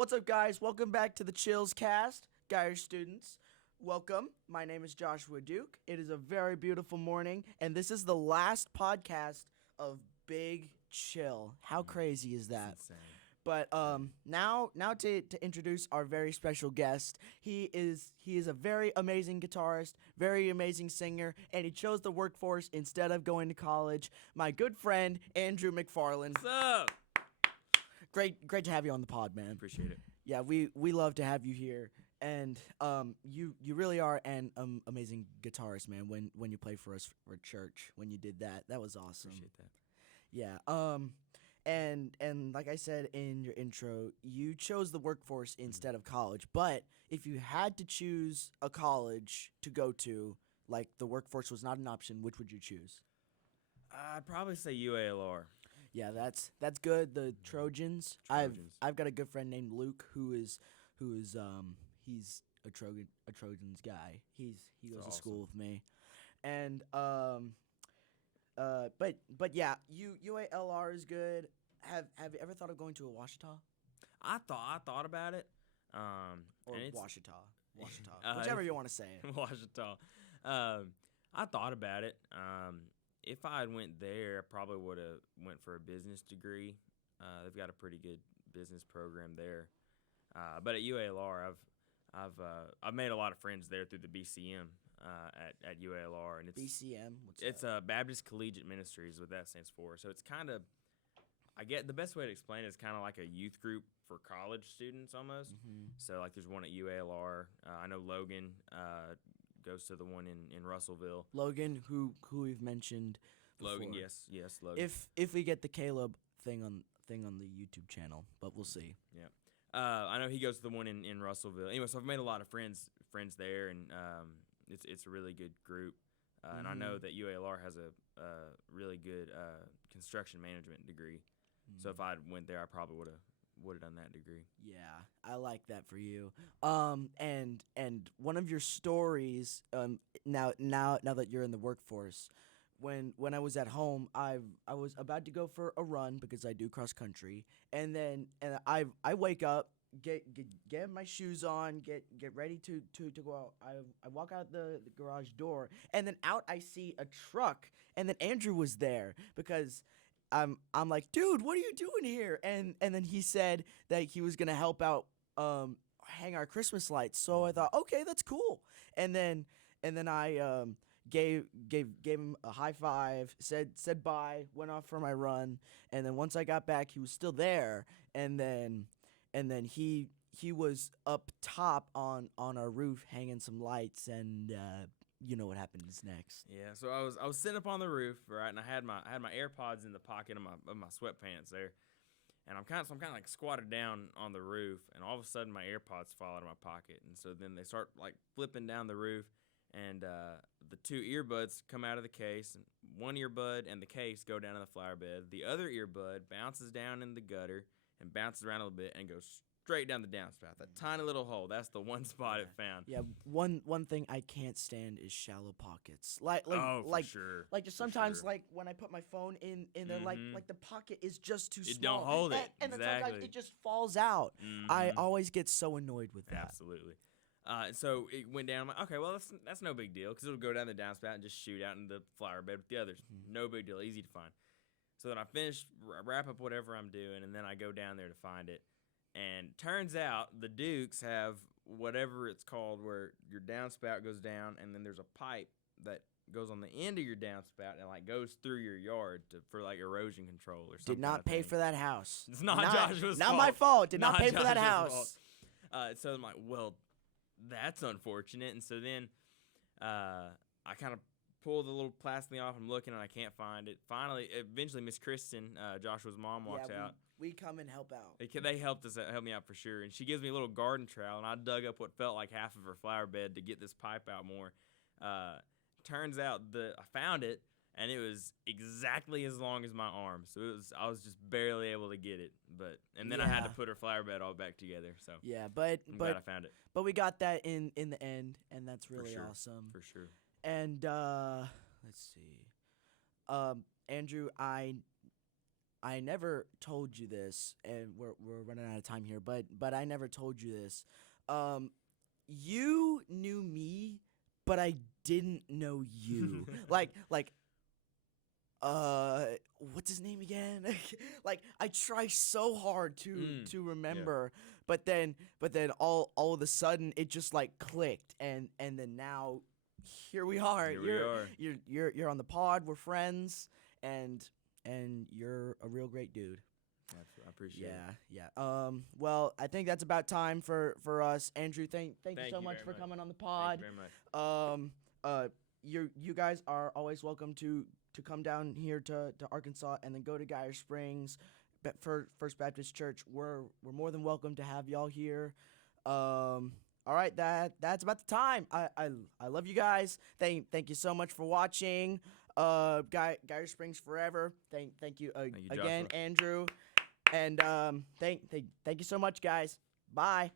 What's up, guys? Welcome back to the Chills Cast. Guys, students, welcome. My name is Joshua Duke. It is a very beautiful morning, and this is the last podcast of Big Chill. How crazy is that? That's insane. But now to introduce our very special guest. He is a very amazing guitarist, very amazing singer, and he chose the workforce instead of going to college. My good friend Andrew McFarland. What's up? Great to have you on the pod, man. Appreciate it. Yeah, we love to have you here, and you really are an amazing guitarist, man. When you play for us for church, when you did that was awesome. Appreciate that. Yeah. And like I said in your intro, you chose the workforce instead of college. But if you had to choose a college to go to, like the workforce was not an option, which would you choose? I'd probably say UALR. Yeah, that's good. The Trojans. Trojans. I've got a good friend named Luke who is he's a Trojans guy. He goes to school with me, and but yeah, UALR is good. Have you ever thought of going to a Washita I thought about it. or and it's- Washita, whichever you want to say it. Washita. I thought about it. If I had went there, I probably would have went for a business degree. They've got a pretty good business program there. But at UALR, I've made a lot of friends there through the BCM at UALR, and BCM. It's Baptist Collegiate Ministries, is what that stands for. So it's kind of, I get the best way to explain it is kind of like a youth group for college students almost. Mm-hmm. So like there's one at UALR. I know Logan goes to the one in Russellville. Logan, who we've mentioned before. Logan, yes, Logan. If we get the Caleb thing on the YouTube channel, but we'll see. Yeah. I know he goes to the one in Russellville. Anyway, so I've made a lot of friends there, and it's a really good group. And I know that UALR has a really good construction management degree. So if I went there, I probably would have done that degree. Yeah, I like that for you. And one of your stories, now that you're in the workforce, when I was at home, I was about to go for a run because I do cross country, and I wake up, get my shoes on, get ready to go out. I walk out the garage door, and then out I see a truck, and then Andrew was there because I'm like, dude, what are you doing here? And then he said that he was gonna help out hang our Christmas lights. So I thought, okay, that's cool. And then I gave him a high five, said bye, went off for my run, and then once I got back, he was still there, and then he was up top on our roof hanging some lights, and you know what happens next. Yeah, so I was sitting up on the roof, right, and I had my AirPods in the pocket of my sweatpants there, and I'm kind of like squatted down on the roof, and all of a sudden my AirPods fall out of my pocket, and so then they start like flipping down the roof, and the two earbuds come out of the case, and one earbud and the case go down in the flower bed. The other earbud bounces down in the gutter and bounces around a little bit and goes straight down the downspout. That tiny little hole. That's the one spot it found. Yeah, one thing I can't stand is shallow pockets. Like Sure. Like just sometimes like when I put my phone in there, like the pocket is just too small. It don't hold it. And then Exactly. sometimes it just falls out. I always get so annoyed with that. Absolutely. So it went down. I'm like, okay, well, that's no big deal because it'll go down the downspout and just shoot out in the flower bed with the others. No big deal. Easy to find. So then I finish, wrap up whatever I'm doing, and then I go down there to find it. And turns out the Dukes have whatever it's called where your downspout goes down, and then there's a pipe that goes on the end of your downspout and like goes through your yard for like erosion control or something. Did not pay for that house. It's not Joshua's fault. Not my fault. Did not pay for that Joshua's house. fault. So I'm like, well, that's unfortunate. And so then I kind of pull the little plastic off. I'm looking and I can't find it. Eventually, Miss Kristen, Joshua's mom, walks out. We come and help out. They helped me out for sure. And she gives me a little garden trowel, and I dug up what felt like half of her flower bed to get this pipe out more. Turns out I found it, and it was exactly as long as my arm. So I was just barely able to get it. And then I had to put her flower bed all back together. So yeah, but I'm glad I found it. But we got that in the end, and that's really awesome. For sure. And let's see, Andrew, I never told you this, and we're running out of time here, but I never told you this. Um, you knew me, but I didn't know you. Like uh what's his name again? Like I try so hard to Yeah. remember, but then all of a sudden it just like clicked, and then now here we are. Here we you're are. you're on the pod, we're friends, and you're a real great dude. I appreciate it. Yeah. Well, I think that's about time for us. Andrew, thank you Thank so you much very for much. coming on the Thank pod. you very much. You guys are always welcome to come down here to Arkansas and then go to Geyer Springs, for First Baptist Church. We're more than welcome to have y'all here. All right, that's about the time. I love you guys. Thank you so much for watching. Geyer Springs forever. Thank you, you, again, Joshua. Andrew. And thank you so much, guys. Bye.